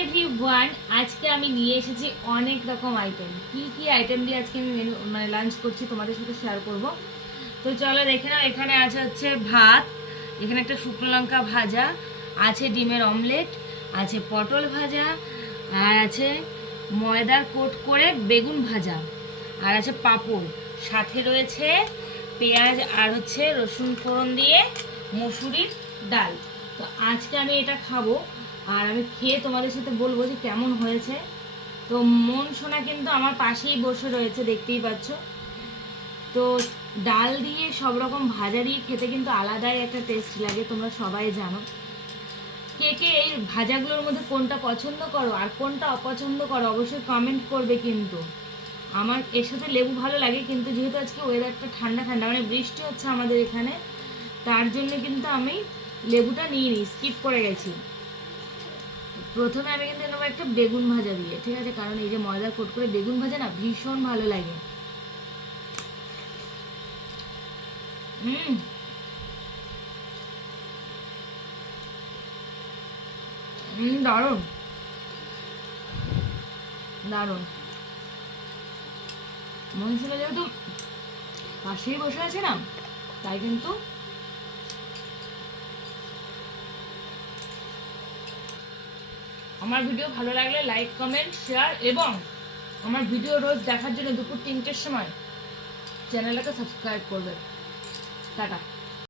Everyone, আজকে আমি নিয়ে এসেছি অনেক রকম আইটেম। কি আইটেম দিয়ে আজকে আমি মেনু লাঞ্চ করছি তোমাদের সাথে শেয়ার করব। তো চলো দেখে নাও। এখানে হচ্ছে ভাত, এখানে একটা শুকনো লঙ্কা ভাজা আছে, ডিমের অমলেট আছে, পটল ভাজা, আর আছে ময়দার কোট করে বেগুন ভাজা, আর আছে পাঁপড়, সাথে রয়েছে পেঁয়াজ আর হচ্ছে রসুন ফোড়ন দিয়ে মসুরির ডাল। তো আজকে আমি এটা খাবো, আর আমি খেয়ে তোমাদের সাথে বলবো যে কেমন হয়েছে। তো মন সোনা কিন্তু আমার পাশেই বসে রয়েছে, দেখতেই পাচ্ছ। তো ডাল দিয়ে সব রকম ভাজা দিয়ে খেতে কিন্তু আলাদাই একটা টেস্ট লাগে, তোমরা সবাই জানো। কে কে এই ভাজাগুলোর মধ্যে কোনটা পছন্দ করো আর কোনটা অপছন্দ করো অবশ্যই কমেন্ট করবে। কিন্তু আমার এর সাথে লেবু ভালো লাগে, কিন্তু যেহেতু আজকে ওয়েদারটা ঠান্ডা ঠান্ডা, মানে বৃষ্টি হচ্ছে আমাদের এখানে, তার জন্য কিন্তু আমি লেবুটা নিইনি, স্কিপ করে গেছি। প্রথমে আমি কিন্তু নেবো একটা বেগুন ভাজা দিয়ে, ঠিক আছে, কারণ এই যে ময়দার কোট করে বেগুন ভাজা না ভীষণ ভালো লাগে। দারুণ দারুণ। মনসুলা যেহেতু পাশেই বসে আছে না, তাই কিন্তু আমার ভিডিও ভালো লাগলে লাইক কমেন্ট শেয়ার, এবং আমার ভিডিও রোজ দেখার জন্য দুপুর 3টের সময় চ্যানেলটাকে সাবস্ক্রাইব করবে। টাটা।